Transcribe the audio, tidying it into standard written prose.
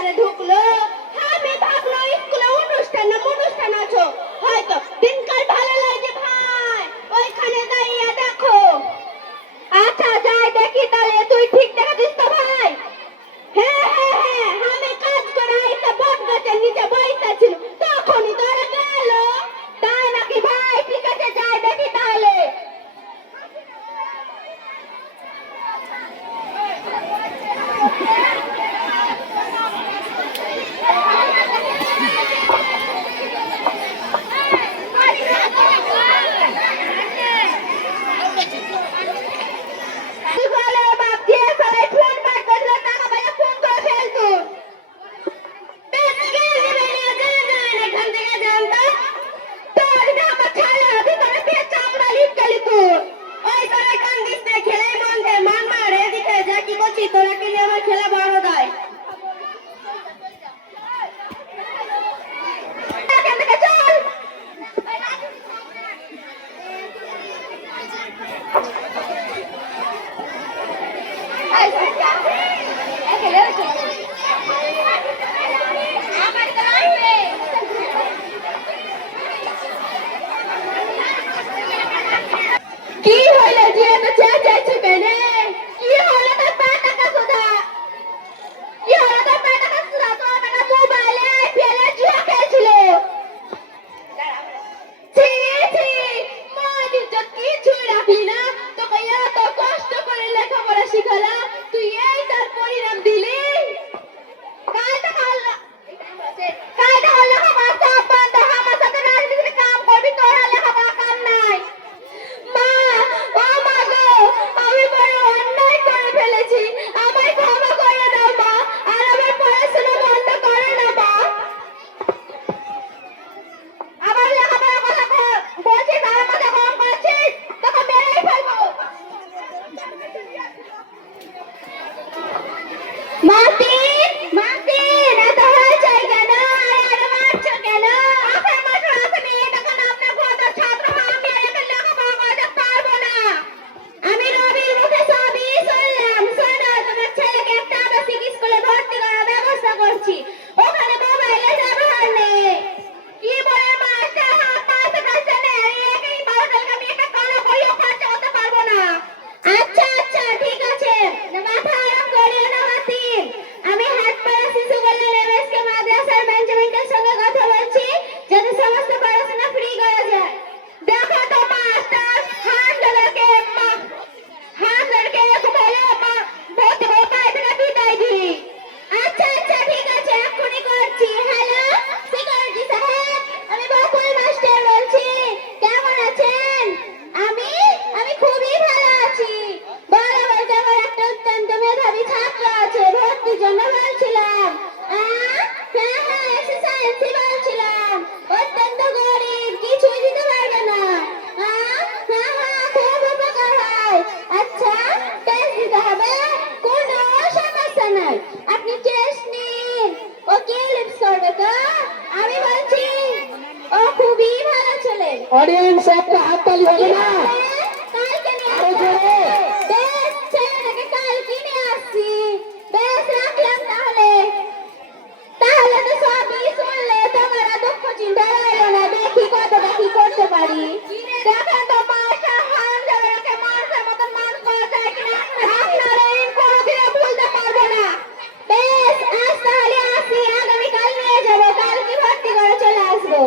ভিতরে ঢুকলো। আমি ভাবলো স্কুলে অনুষ্ঠান আছো, হয়তো দিনকাল ভালো লাগে ভাই, ওইখানে দাঁড়িয়ে দেখো। আচ্ছা যাই দেখি তাহলে, তুই ঠিক দেখাচ্ছিস তো ভাই? হ্যাঁ হ্যাঁ হ্যাঁ, আমি কাজ করে আইসা বট গাছের নিচে বইসা ছিল, তখনই ধরে গেল। তাই নাকি ভাই? ঠিক আছে যাই দেখি তাহলে। তোরা কিনে আমার খেলা বড় দেয়। কি হইলো যে এত চেঁচাচ্ছ কেন? কি হলো তোর পা টাকা সুধা? কি হলো তোর পা টাকা সুধা? তোর বেটা মোবাইলে আইপিএল এর জুয়া খেলছিল। ছি ছি, মান ইজ্জত কিছুই রাখলি না। তোকে এত কষ্ট করে লেখাপড়া শিখালাম, তুই এই তার পরিণাম দিলি। কায়দা হল্লা কায়দা হল্লা খাবার সব বন্ধ। আমার সাথে রাজনীতিতে কাম করবি, তোর লেখাপড়া কাম নাই। মা, ও মা গো, আমি বড় অন্যায় করে ফেলেছি, আমায় ক্ষমা করে দাও মা, আর আমার পড়াশোনা বন্ধ করো না মা। আবার লেখাপড়ার কথা বলছিস, আমার মাথা গরম করছিস, তোকে মেরেই ফেলবো। মার্টিন, মার্টিন, এত হয়েছে কেন? আরে মারছো কেন? আপনার মাস্টার আছে, মেয়ে তখন আপনার ঘরের ছাত্র, আমি এখানে লেখাপড়া করতে পারবো না। আমি রবির মুখে সবই শুনলাম। শোনো, তোমার ছেলেকে একটা আবাসিক স্কুলে ভর্তি করার ব্যবস্থা করছি, ওখানে মোবাইলের ব্যবহার নেই। কি বলে মাস্টার? হাত পাশে পাশে নেই, একই বারোটাকে আমি একটা কালো করিও খরচা করতে পারবো না। আচ্ছা আচ্ছা ঠিক আছে, মাথা আরাম করিও না মাসিন। আমি হাটপাড়া শিশু কল্যাণ এমএসকে মাদ্রাসার ম্যানেজমেন্টের সঙ্গে কথা বলছি, যাতে সমস্ত পড়াশোনা ফ্রি করা যায়। দেখো তো মাস্টার, হাত লড়কে এক বলে ভর্তি করে পায়ে থেকে বিদায় দিই। আচ্ছা আচ্ছা ঠিক আছে, এক্ষুনি করছি। হ্যালো সিকিউরিটি সাহেব, আমি বকুল মাস্টার বলছি, কেমন আছেন? আমি আমি খুবই ভালো আছি। বলা বলতে আমার একটা অত্যন্ত মেধাবী ছাত্র আছে, ভর্তির জন্য বলছিলাম। হ্যাঁ হ্যাঁ, এক্সারসাইজই বলছিলাম। অত্যন্ত গরিব, কিছুই দিতে পারবে না। হ্যাঁ হ্যাঁ, খুব উপকার হয়। আচ্ছা, টেস্ট দিতে হবে, কোনো সমস্যা নাই, আপনি টেস্ট নিন। ও কি লিপস করবে তো? আমি বলছি ও খুবই ভালো ছেলে। অডিয়েন্স একটা হাততালি হবে না? কালকে নিয়ে আরো জোরে। বেশ, ছেলেটাকে কালকে নিয়ে আসছি। বেশ, রাখলাম তাহলে। তাহলে তো সবই শুনলে, তোমার আর দুঃখ চিন্তা রইল না। দেখি কতটা কি করতে পারি। দেখেন তো মাস্টার হারামজাদাকে মানুষের মতন মানুষ করা যায় কিনা, আপনারা এই কোনোদিনও ভুলতে পারবো না। বেশ, আজ তাহলে আসি, আগামীকাল নিয়ে যাবো, কালকে ভর্তি করে চলে আসবো।